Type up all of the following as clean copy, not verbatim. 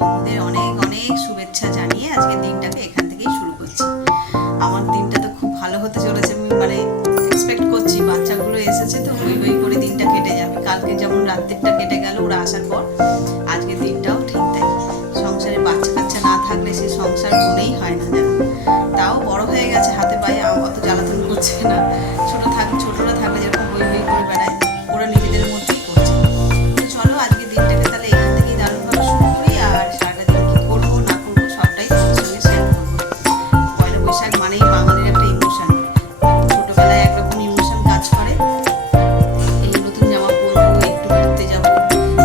বন্ধুদের অনেক অনেক শুভেচ্ছা জানিয়ে আজকে দিনটাকে এখান থেকেই শুরু করছি। আমার দিনটা তো খুব ভালো হতে চলেছে, আমি এক্সপেক্ট করছি। বাচ্চাগুলো এসেছে তো হই হই করে দিনটা কেটে যাবে। কালকে যেমন রাত্রিটা কেটে গেল ওরা আসার পর, আজকে দিনটাও ঠিক তাই। সংসারে বাচ্চা কাচ্চা না থাকলে সে সংসার মনেই হয় না যেন। তাও বড় হয়ে গেছে, হাতে পায়ে অত জ্বালাতন করছে না। ছোটরা থাকলে যেরকম হই হই করে বেড়ায়, ওরা নিজেদের মধ্যেই করছে। তো চলো আজকে দিনটাকে তাহলে এখান থেকেই দারুণভাবে শুরু করি। আর সারাটা দিন কী করবো না করবো সবটাই তোমার সঙ্গে শেয়ার করবো। পয়লা বৈশাখ মানেই বাঙালির একটা ইমোশন। ছোটবেলায় একরকম ইমোশন কাজ করে, এই নতুন জামা পরবো, একটু ঘুরতে যাবো,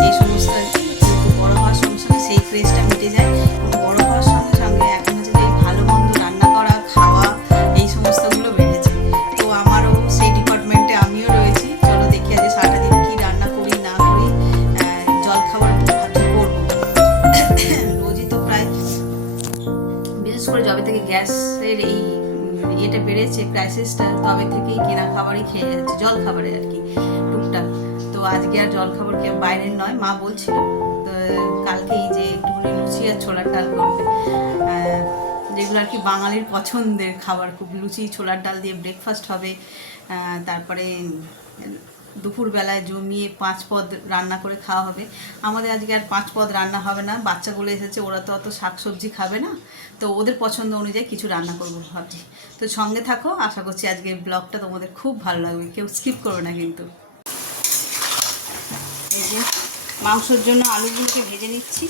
এই সমস্ত আর কি। কিন্তু বড় হওয়ার সঙ্গে সঙ্গে সেই ক্রেজটা মিটে যায়। কিন্তু বড় হওয়ার সঙ্গে সঙ্গে এখন হচ্ছে যে এই ভালো মন্দ রান্না করা, খাওয়া, এই সমস্তগুলো বেড়েছে। তো আমারও সেই ডিপার্টমেন্টে আমিও রয়েছি। চলো দেখি আজ সারাটা দিন কী রান্না করি না করি। জল খাবার ভাবছি করবো। রোজই তো প্রায়, বিশেষ করে যবে থেকে গ্যাসের এই ইয়েটা বেড়েছে, ক্রাইসিসটা, তবে থেকেই কেনা খাবারই খেয়ে যাচ্ছে, জল খাবারে আর কি টুকটাক। তো আজকে আর জল খাবার কি বাইরের নয়, মা বলছিল তো কালকেই যে একটুখানি লুচি আর ছোলার ডাল করবে, যেগুলো আর কি বাঙালির পছন্দের খাবার। খুব লুচি ছোলার ডাল দিয়ে ব্রেকফাস্ট হবে। তারপরে দুপুরবেলায় জমিয়ে 5 পদ রান্না করে খাওয়া হবে। আমাদের আজকে আর 5 পদ রান্না হবে না, বাচ্চাগুলো এসেছে, ওরা তো অত শাকসবজি খাবে না। তো ওদের পছন্দ অনুযায়ী কিছু রান্না করবো ভাবছি। তো সঙ্গে থাকো, আশা করছি আজকে ব্লগটা তোমাদের খুব ভালো লাগবে, কেউ স্কিপ করবে না কিন্তু। এই যে মাংসের জন্য আলুগুলোকে ভেজে নিচ্ছি।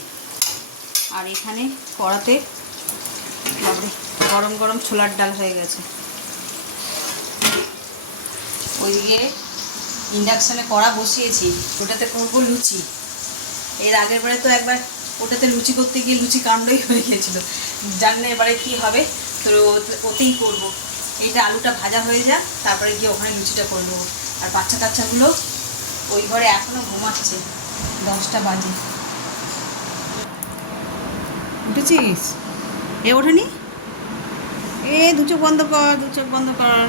আর এখানে কড়াতে গরম গরম ছোলার ডাল হয়ে গেছে। ওইদিকে ইন্ডাকশানে কড়া বসিয়েছি, ওটাতে করবো লুচি। এর আগের বারে তো একবার ওটাতে লুচি করতে গিয়ে লুচি কাণ্ডই হয়ে গিয়েছিলো, জানি না এবারে কী হবে। তো ওতেই করবো। এইটা আলুটা ভাজা হয়ে যাক, তারপরে গিয়ে ওখানে লুচিটা করে দেবো। আর বাচ্চা কাচ্চাগুলো ওই ঘরে এখনও ঘুমাচ্ছে, 10টা বাজে। উঠেছিস? এ ওঠেনি? এ দু চোখ বন্ধ কর, দু চোখ বন্ধ কর।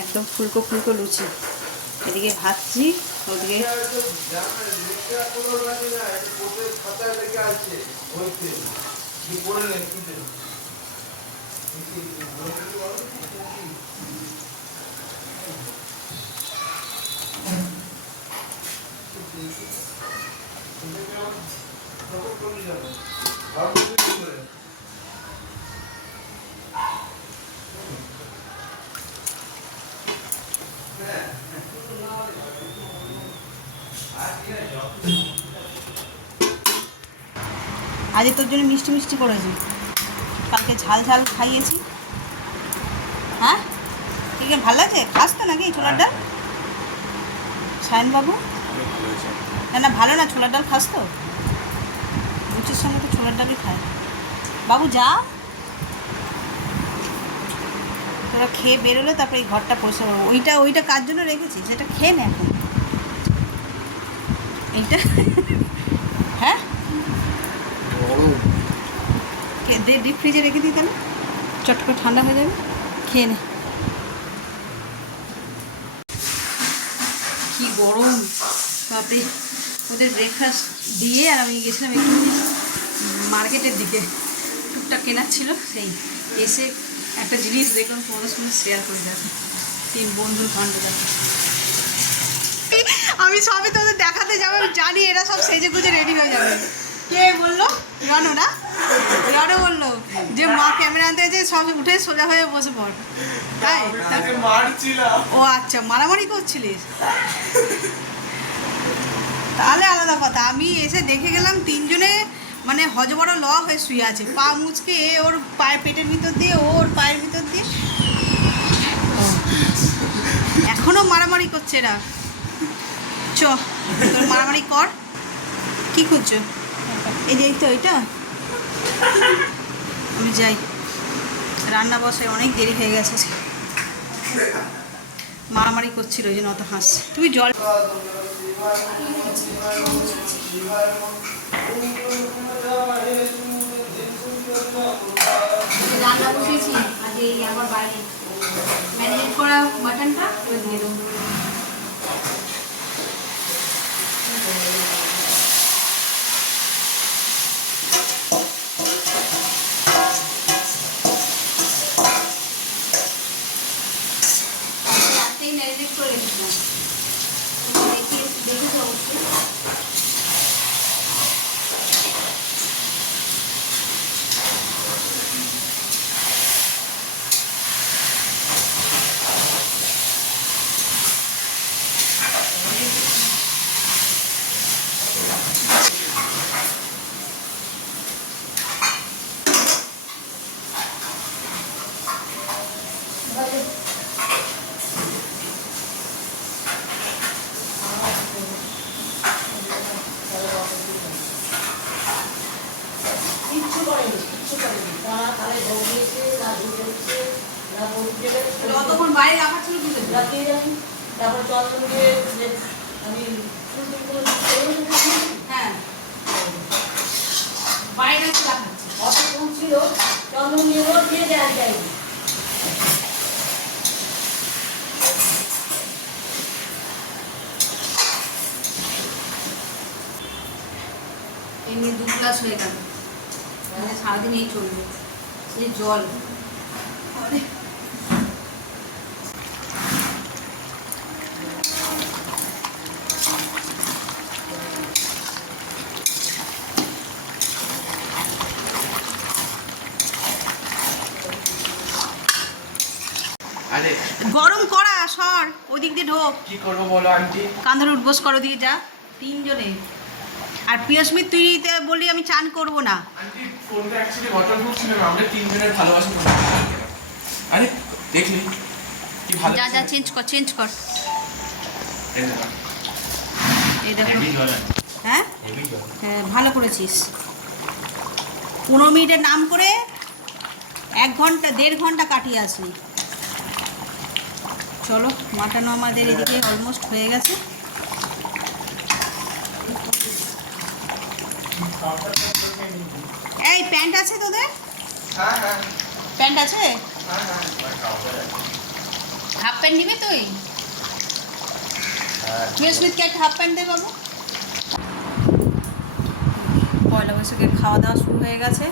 একদম ফুলকো ফুলকো লুচি, এদিকে ভাজছি, ওদিকে আজ তোর জন্য মিষ্টি মিষ্টি করেছি, কালকে ঝাল ঝাল খাইয়েছি। হ্যাঁ ঠিক আছে, ভালো লাগছে? খাস তো নাকি ছোলার ডাল সায়নবাবু? না না ভালো না, ছোলার ডাল খাস তো? লুচির সঙ্গে তো ছোলার ডালই খায়। বাবু যা, তোরা খেয়ে বেরোলে তারপরে এই ঘরটা পরিষ্কার করবো। ওইটা কার জন্য রেখেছি, সেটা খেয়ে নে এখন। এইটা হ্যাঁ ডিপ ফ্রিজে রেখে দিই, তাহলে চট করে ঠান্ডা হয়ে যাবে, খেয়ে নে। কি গরম বাপরে! ওদের ব্রেকফাস্ট দিয়ে আর আমি গেছিলাম একটু মার্কেটের দিকে, টুকটাক কেনার ছিল। সেই এসে একটা জিনিস দেখলাম, তোমাদের সঙ্গে শেয়ার করে যাবে। 3 বন্ধুর কাণ্ড দেখো। আমি সবই তোদের দেখাতে যাবো, আমি জানি এরা সব সেজে গুজে রেডি হয়ে যাবে। কে বললো? রানু না? রানু বললো যে মা ক্যামেরা আনতে যে সব উঠে সোজা হয়ে বসে পড়। তাই? ও আচ্ছা, মারামারি করছিলিস? তাহলে আলাদা কথা। আমি এসে দেখে গেলাম 3 জনে মানে হজবড় ল হয়ে শুয়ে আছে, পা মুচকে ওর পায়ের পেটের ভিতর দিয়ে, ওর পায়ের ভিতর দিয়ে এখনো মারামারি করছে এরা। চ তোর মারামারি কর। কি করছো? এই যে এই তো এইটা আমি যাই রান্না বসায়, অনেক দেরি হয়ে গেছে, মারামারি করছিল ওই জন্য অত হাসছে। তুমি জল রান্না বসেছি আজ এই আমার বাইরে ম্যারিনেট করা মাটনটা দিয়ে দেবো। রাতেই ম্যারিনেট করে রেখেছিলাম, দেখেছি অবশ্যই। যতক্ষণ বাইরে রাখা ছিল তারপর চন্দন দিয়ে আমি হ্যাঁ বাইরে রাখাচ্ছি। অত ফুল ছিল চন্দন দিয়ে রোদ দিয়ে দেওয়া যায়। এমনি 2 গ্লাস হয়ে গেল, সারাদিন এই চলবে। এই জল গরম করা সর, ওদিক দিয়ে ঢোক। কি করবো বলো আন্টি? কান ধরে উঠবোস করো, দিকে যা। তিনজনে। আর প্রিয়স্মিত তুই বললি আমি চান করবো না। আন্টি ফোনটা অ্যাকচুয়ালি ওয়াটারপ্রুফ ছিল না, আমরা তিনজনের ভালোবাসা ফোন। আরে দেখলি কি ভালো। যা যা চেঞ্জ কর, চেঞ্জ কর। এই দেখো, হ্যাঁ হ্যাঁ ভালো করেছিস। 15 মিনিটের নাম করে 1 ঘন্টা 1.5 ঘন্টা কাটিয়ে আসলি। চলো, মাটনও আমাদের এদিকে অলমোস্ট হয়ে গেছে। এই প্যান্ট আছে তোদের? হ্যাঁ হ্যাঁ প্যান্ট আছে? হ্যাঁ হাফ প্যান্ট নিবি তুই? প্রিয়স্মিতকে একটা হাফ প্যান্ট দে বাবু। পয়লা বৈশাখের খাওয়া দাওয়া শুরু হয়ে গেছে।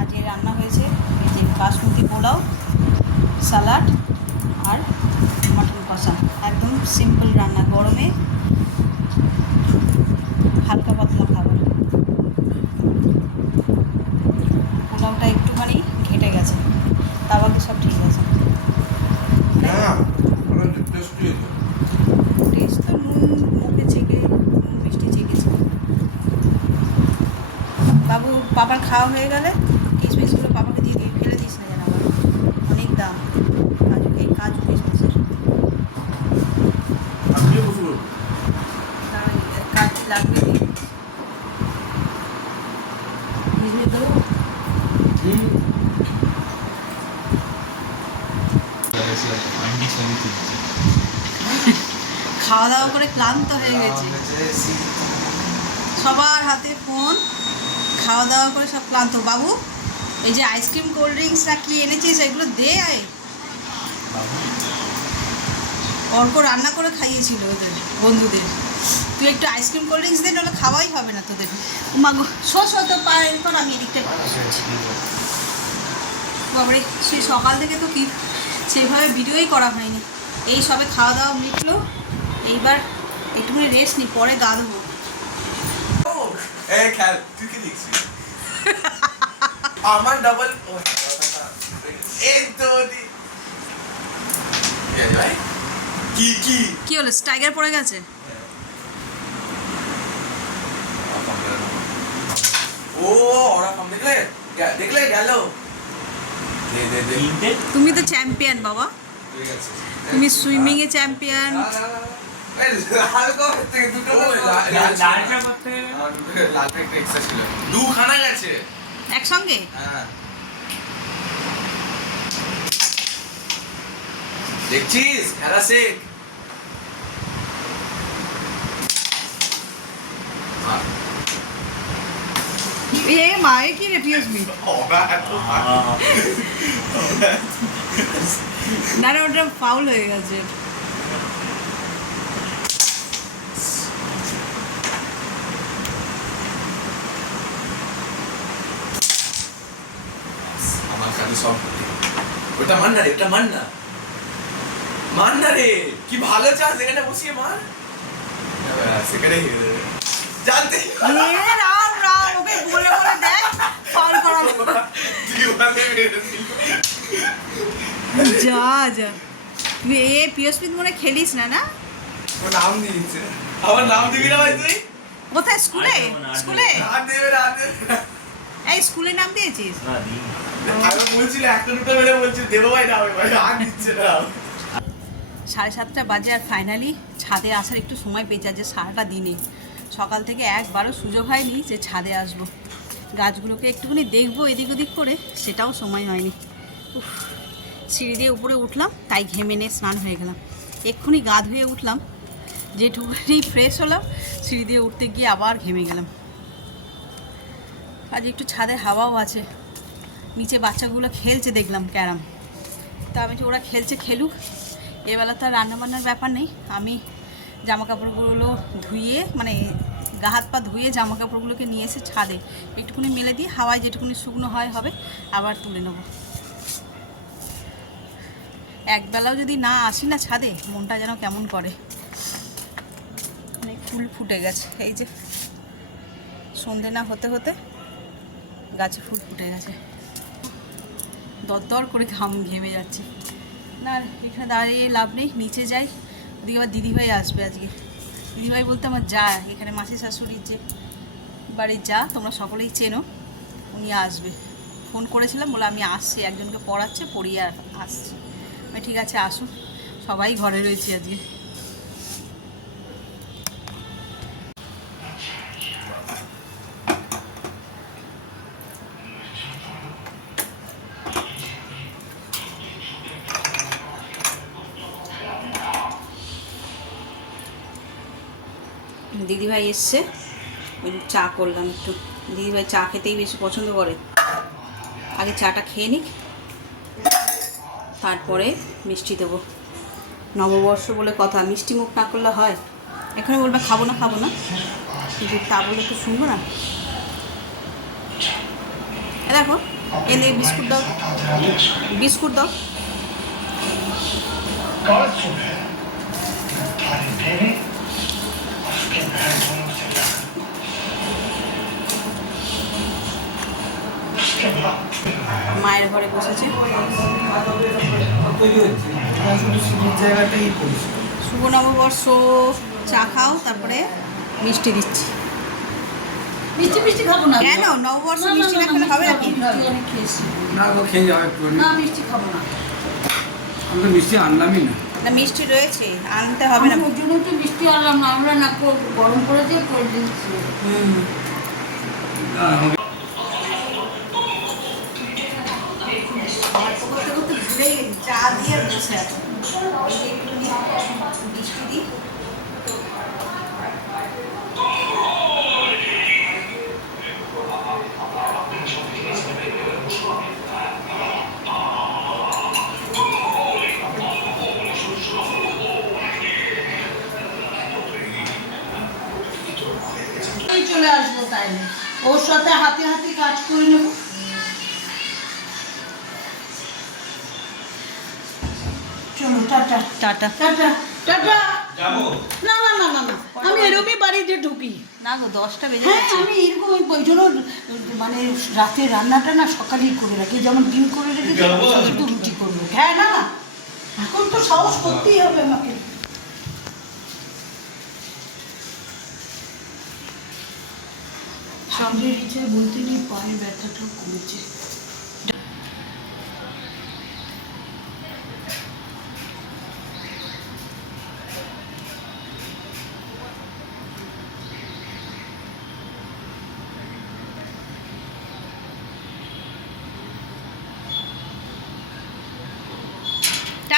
আজকে রান্না হয়েছে এই যে বাসমতি পোলাও, স্যালাড আর মটন কষা। একদম সিম্পল রান্না, গরমে হালকা পাতলা খাবার। পোলাওটা একটুখানি ঘেটে গেছে, তা বাকি সব ঠিক আছে। টেস্ট তো নুন মুখে চেকে, নুন মিষ্টি চেকেছে। বাবু পাপার খাওয়া হয়ে গেলে কিশমিশগুলো পাপাকে দিয়ে দিয়ে ফেলে দিস না যেন, আবার অনেক দাম কাজু, এই কাজু কিশমিশের। কাজ লাগবে কি? কিশমিশ দেবো? খাওয়া দাওয়া করে ক্লান্ত হয়ে গেছে সবার হাতে ফোন, খাওয়া দাওয়া করে সব ক্লান্ত। বাবু এই যে আইসক্রিম কোল্ড ড্রিঙ্কস না কি এনেছিস এগুলো দে। আয় অর্ক রান্না করে খাইয়েছিল ওদের বন্ধুদের, তুই একটু আইসক্রিম কোল্ড ড্রিঙ্কস দে, নাহলে খাওয়াই হবে না তোদের। মাগো শোষ হতে পারে, এরপর আমি এদিকটা বাবারে সে সকাল থেকে তো কি সেভাবে ভিডিওই করা হয়নি। এই সবে খাওয়া দাওয়া মিটলো, এইবার একটুখানি রেস্ট নি, পরে গা দেবো। তুই কি লিখছিস? আমার ডাবল কি কি কি হলো, স্টাইগার পড়ে গেছে? ও ওরা কম দেখলে দেখলে গেল। তুমি তো চ্যাম্পিয়ন বাবা, তুমি সুইমিং এ চ্যাম্পিয়ন। লালটা করতে আমার লালটা একটা এক্সট্রা ছিল, দুখানা গেছে একসঙ্গে। হ্যাঁ দেখছিস খেলা শেখ। এ মা, এ কি রে পিএসবি? না না, ওটা ফাউল হয়ে গেছে। আমার কাছে সব ওটা মান না রে, ওটা মান না, মান না রে, কি ভালো চাস এখানে বসিয়ে মার, সেখানে হেরে দেবে জানতে। এ রাম রাম, ওকে বলে বলে দেখ ফাউল করালো। যা যা, তুই এ পিএসবি মনে হয় খেলিস না না? ও নাম দিয়েছে, আমার নাম দিবি না ভাই তুই? কোথায়, স্কুলে? স্কুলে নাম দেবে না, এই স্কুলে নাম দিয়েছিস? আমি বলছিল একটা দুটো বেলে বলছিল দেবো ভাই, না ভাই আর দিচ্ছে না। 7:30 বাজে আর ফাইনালি ছাদে আসার একটু সময় পেয়েছে। যে সারাটা দিনে সকাল থেকে একবারও সুযোগ হয়নি যে ছাদে আসবো, গাছগুলোকে একটুখানি দেখবো এদিক ওদিক করে, সেটাও সময় হয়নি। উফ, সিঁড়ি দিয়ে উপরে উঠলাম, তাই ঘেমে নিয়ে স্নান হয়ে গেলাম। এক্ষুনি গা ধুয়ে উঠলাম, যেটুকুনি ফ্রেশ হলাম, সিঁড়ি দিয়ে উঠতে গিয়ে আবার ঘেমে গেলাম। আজ একটু ছাদে হাওয়াও আছে, নিচে বাচ্চাগুলো খেলছে দেখলাম ক্যারাম। তা আমি যে ওরা খেলছে খেলুক, এবেলা তো আর রান্নাবান্নার ব্যাপার নেই। আমি জামা কাপড়গুলো ধুয়ে, মানে গা হাত পা ধুয়ে জামা কাপড়গুলোকে নিয়ে এসে ছাদে একটুখানি মেলে দিয়ে হাওয়ায় যেটুকুনি শুকনো হয় হবে, আবার তুলে নেব। একবেলাও যদি না আসি না ছাদে, মনটা যেন কেমন করে। অনেক ফুল ফুটে গেছে, এই যে সন্ধে না হতে হতে গাছে ফুল ফুটে গেছে। দরদর করে ঘেমে যাচ্ছে। না এখানে দাঁড়িয়ে লাভ নেই, নিচে যাই। ওদিকে আবার দিদিভাই আসবে আজকে। দিদিভাই বলতে আমার যা, এখানে মাসি শাশুড়ির যে বাড়ির যা, তোমরা সকলেই চেনো, উনি আসবে। ফোন করেছিলাম, বলে আমি আসছি, একজনকে পড়াচ্ছে, পড়িয়ে আর আসছি। আমি ঠিক আছে আসুন, সবাই ঘরে রয়েছি আজকে। দিদিভাই এসছে, চা করলাম একটু। দিদিভাই চা খেতেই বেশি পছন্দ করে। আগে চাটা খেয়ে নিক, তারপরে মিষ্টি দেবো। নববর্ষ বলে কথা, মিষ্টি মুখ না করলে হয়? এখানে বলবে খাবো না খাবো না, কিন্তু তা বলে একটু শুনবো না। দেখো এনে বিস্কুট দাও, বিস্কুট দাও। মায়ের ঘরে বসেছে, শুভ নববর্ষ। চা খাও, তারপরে মিষ্টি দিচ্ছি। মিষ্টি মিষ্টি খাবো না। কেন নববর্ষ মিষ্টি না খেলে হবে নাকি? আমি খেয়েছি না গো, খেয়ে যাবে একটু। না, মিষ্টি খাবো না। আমি তো মিষ্টি আনলামই না। না মিষ্টি রয়েছে, আনতে হবে না। আমি ওর জন্য একটু মিষ্টি আনলাম না, আমরা না গরম করে দিয়ে করে দিচ্ছি। করতে করতে ভুলে গেছি, চা দিয়ে বসে আছে। মিষ্টি দিই। চলে আসবো, তাইলে ওর সাথে হাতে হাতে কাজ করে নেবো। চলো টাটা টাটা। Tata tata. না না না না না, আমি এরকমই বাড়িতে ঢুকি না গো, 10টা বেজে হ্যাঁ, গেছে। আমি এরকম ওই জন্য মানে রাতে রান্নাটা না সকালেই করে রাখি, যেমন ডিম করে রেখেছি, শুধু রুটি করবো। হ্যাঁ না না, এখন তো সাহস করতেই হবে আমাকে। সামনের ইচ্ছায় বলতে নেই, পায়ের ব্যথাটাও কমেছে।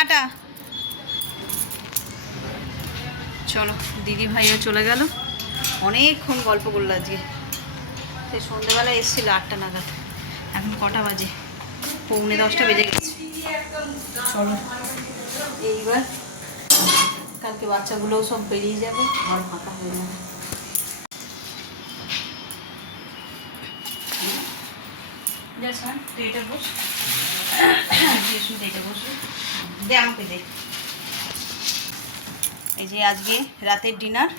টাটা। চলো দিদি ভাইও চলে গেল, অনেকক্ষণ গল্প করলো আজকে। সে সন্ধ্যেবেলা এসেছিলো 8টা নাগাদ, এখন কটা বাজে? 9:45 বেজে গেছে। চলো এইবার কালকে বাচ্চাগুলোও সব বেরিয়ে যাবে, ঘর ফাঁকা হয়ে যাবে। তুই এটা বস, এটা বসে দে আমাকে দে। এই যে আজকে রাতের ডিনার,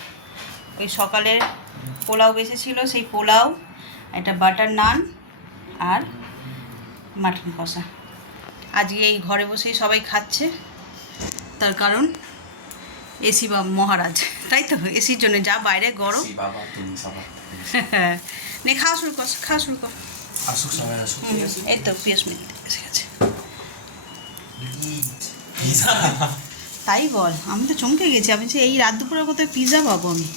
ওই সকালের পোলাও বেঁচেছিল, সেই পোলাও, একটা বাটার নান আর মাটন কষা। আজকে এই ঘরে বসেই সবাই খাচ্ছে, তার কারণ এসি বা মহারাজ, তাই তো এসির জন্য, যা বাইরে গরম। বাবা তুমি সবাই নে খাওয়া শুরু কর, খাওয়া শুরু কর। আসুক সবাই আসুক। এই তো পিয়াস মিনিট এসে গেছে। পিজা তাই বল, আমি তো চমকে গেছি, আমি যে এই রাত দুপুরের কোথায় পিৎজা পাবো আমি।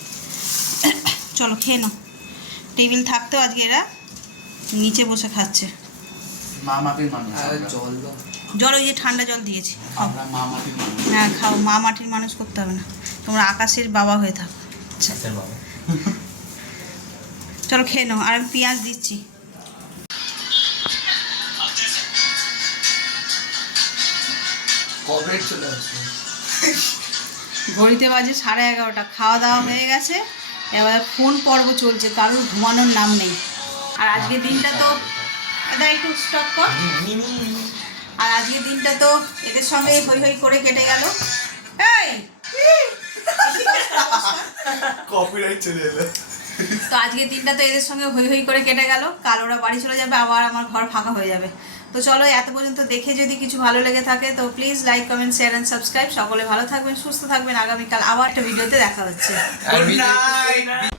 চলো খেয়ে নাও। টেবিল থাকতেও আজকে এরা নিচে বসে খাচ্ছে। মা মাটির মানুষ জল জল ওই যে ঠান্ডা জল দিয়েছি, খাও। আমরা মা মাটির মানুষ। হ্যাঁ খাও, মা মাটির মানুষ করতে হবে না, তোমরা আকাশের বাবা হয়ে থাকো। বাবা চলো খেয়ে নাও, আর আমি পেঁয়াজ দিচ্ছি। কবে চলে আসবে? ঘড়িতে বাজে 11:30, খাওয়া দাওয়া হয়ে গেছে, এবার ফোন পর্ব চলছে, কারোর ঘুমানোর নাম নেই। আর আজকের দিনটা তো এটা একটু স্টপ কর। আর আজকের দিনটা তো এদের সঙ্গে হই হই করে কেটে গেল। এই কপিরাইট চলে এলো। তো আজকের দিনটা তো এদের সঙ্গে হই হই করে কেটে গেল, কাল ওরা বাড়ি চলে যাবে, আবার আমার ঘর ফাঁকা হয়ে যাবে। তো চলো, এত পর্যন্ত দেখে যদি কিছু ভালো লেগে থাকে তো please like, comment, share and subscribe. সকলে ভালো থাকবেন, সুস্থ থাকবেন। আগামীকাল আবার একটা ভিডিওতে দেখা হচ্ছে। Good night.